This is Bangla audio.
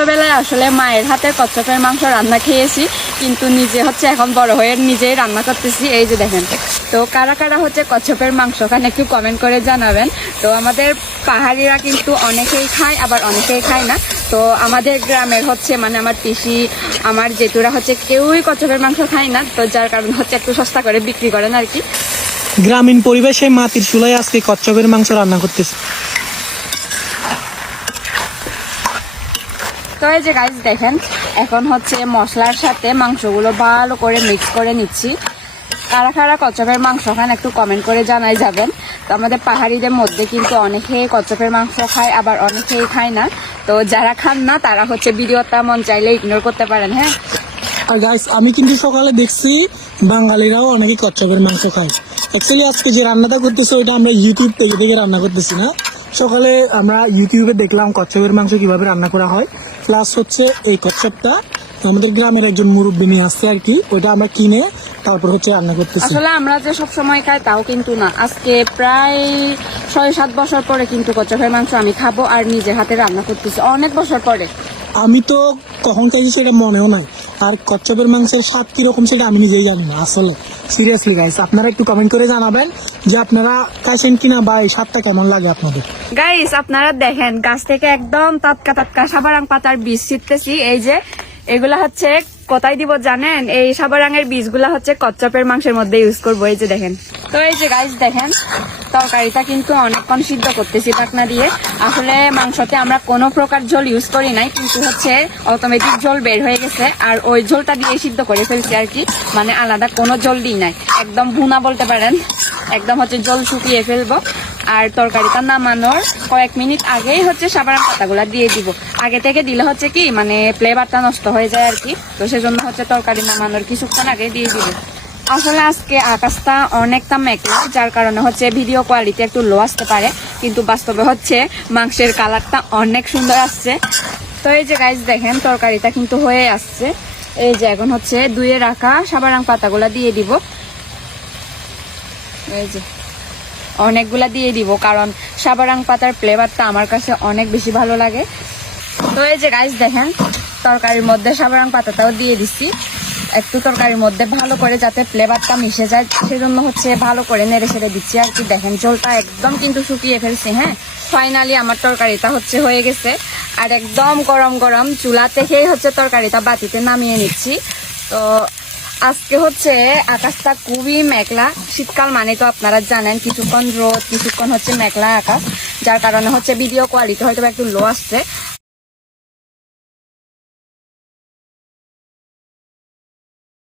ছোটবেলায় আসলে মায়ের হাতের কচ্ছপের মাংস রান্না খেয়েছি, কিন্তু নিজে হচ্ছে এখন বড় হয়ে নিজেই রান্না করতেছি। এই যে দেখেন, তো কারা কারা হচ্ছে কচ্ছপের মাংস খান একটু কমেন্ট করে জানাবেন। তো আমাদের পাহাড়িরা কিন্তু অনেকেই খায়, আবার অনেকেই খায় না। তো আমাদের গ্রামের হচ্ছে মানে আমার পিসি, আমার জেঠুরা হচ্ছে কেউই কচ্ছপের মাংস খায় না। তো যার কারণে হচ্ছে একটু সস্তা করে বিক্রি করেন আর কি। গ্রামীণ পরিবেশে মাটির চুলায় আজকে কচ্ছপের মাংস রান্না করতেছে। তো এই যে গাইজ দেখেন, এখন হচ্ছে মশলার সাথে মাংসগুলো ভালো করে মিক্স করে নিচ্ছি। কারা কারা কচ্ছপের মাংস খান একটু কমেন্ট করে জানাই যাবেন। তো আমাদের পাহাড়িদের মধ্যে কিন্তু অনেকেই কচ্ছপের মাংস খায়, আবার অনেকেই খায় না। তো যারা খান না, তারা হচ্ছে ভিডিওটা মন চাইলে ইগনোর করতে পারেন হ্যাঁ? আর গাইস আমি কিন্তু সকালে দেখছি বাঙালিরাও অনেকে কচ্ছপের মাংস খায়। অ্যাকচুয়ালি আজকে যে রান্নাটা করতেছে, ওইটা আমরা ইউটিউব থেকে থেকে রান্না করতেছি না। সকালে আমরা ইউটিউবে দেখলাম কচ্ছপের মাংস কীভাবে রান্না করা হয়। প্লাস হচ্ছে এই কচ্ছপটা আমাদের গ্রামের একজন মুরব্বী নিয়ে আসছে আর কি ওইটা আমরা কিনে তারপর হচ্ছে রান্না করতেছি। আসলে আমরা যে সব সময় খাই তাও কিন্তু না। আজকে প্রায় ছয় সাত বছর পরে কিন্তু কচ্ছপের মাংস আমি খাব আর নিজের হাতে রান্না করতেছি অনেক বছর পরে। আমি তো কখন খাইছি সেটা মনেও নাই। আর কচ্ছপের মাংসের স্বাদ কীরকম সেটা আমি নিজেই জানি না আসলে। সিরিয়াসলি গাইস আপনারা একটু কমেন্ট করে জানাবেন যে আপনারা খাইছেন কিনা বা এই স্বাদটা কেমন লাগে আপনাদের। গাইস আপনারা দেখেন, গাছ থেকে একদম টাটকা টাটকা সাবারাং পাতার বীজ ছিটতেছি। এই যে, এগুলা হচ্ছে কোথায় দিব জানেন? এই সাবারাঙের বীজগুলা হচ্ছে কচ্ছপের মাংসের মধ্যে ইউজ করব, এই যে দেখেন। তো এই যে গাইজ দেখেন, তরকারিটা কিন্তু অনেকক্ষণ সিদ্ধ করতেছি পাকনা দিয়ে। আসলে মাংসতে আমরা কোনো প্রকার ঝোল ইউজ করি নাই, কিন্তু হচ্ছে অটোমেটিক ঝোল বের হয়ে গেছে। আর ওই ঝোলটা দিয়ে সিদ্ধ করে ফেলছি আর কি মানে আলাদা কোনো ঝোল দিই নাই। একদম ভুনা বলতে পারেন। একদম হচ্ছে জল শুকিয়ে ফেলব। আর তরকারিটা নামানোর কয়েক মিনিট আগেই হচ্ছে সাবারান পাতাগুলা দিয়ে দিব। আগে থেকে দিলে হচ্ছে কি মানে ফ্লেভারটা নষ্ট হয়ে যায় আর কি। তো সেজন্য হচ্ছে তরকারি নামানোর কিছুক্ষণ আগে দিয়ে দিব। আসলে আজকে আকাশটা অনেকটা মেঘলা, যার কারণে হচ্ছে ভিডিও কোয়ালিটি একটু লো আসতে পারে। কিন্তু বাস্তবে হচ্ছে মাংসের কালারটা অনেক সুন্দর আসছে। তো এই যে গাইজ দেখেন, তরকারিটা কিন্তু হয়ে আসছে। এই যে এখন হচ্ছে দুয়ে রাখা সাবারাং পাতাগুলা দিয়ে দিব। এই যে। অনেকগুলা দিয়ে দিব, কারণ সাবারাং পাতার ফ্লেভারটা আমার কাছে অনেক বেশি ভালো লাগে। তো এই যে গাইস দেখেন, তরকারির মধ্যে সাবারাং পাতাটাও দিয়ে দিচ্ছি একটু তরকারির মধ্যে ভালো করে যাতে ফ্লেভারটা মিশে যায়, সেজন্য হচ্ছে ভালো করে নেড়ে সেড়ে দিচ্ছি। আর কি দেখেন, ঝোলটা একদম কিন্তু শুকিয়ে ফেলছে হ্যাঁ? ফাইনালি আমার তরকারিটা হচ্ছে হয়ে গেছে। আর একদম গরম গরম চুলা থেকেই হচ্ছে তরকারিটা বাতিতে নামিয়ে নিচ্ছি। তো আজকে হচ্ছে আকাশটা খুবই মেঘলা। শীতকাল মানে তো আপনারা জানেন, কিছুক্ষণ রোদ, কিছুক্ষণ হচ্ছে মেঘলা আকাশ, যার কারণে হচ্ছে ভিডিও কোয়ালিটি হয়তো একটু লো আসছে।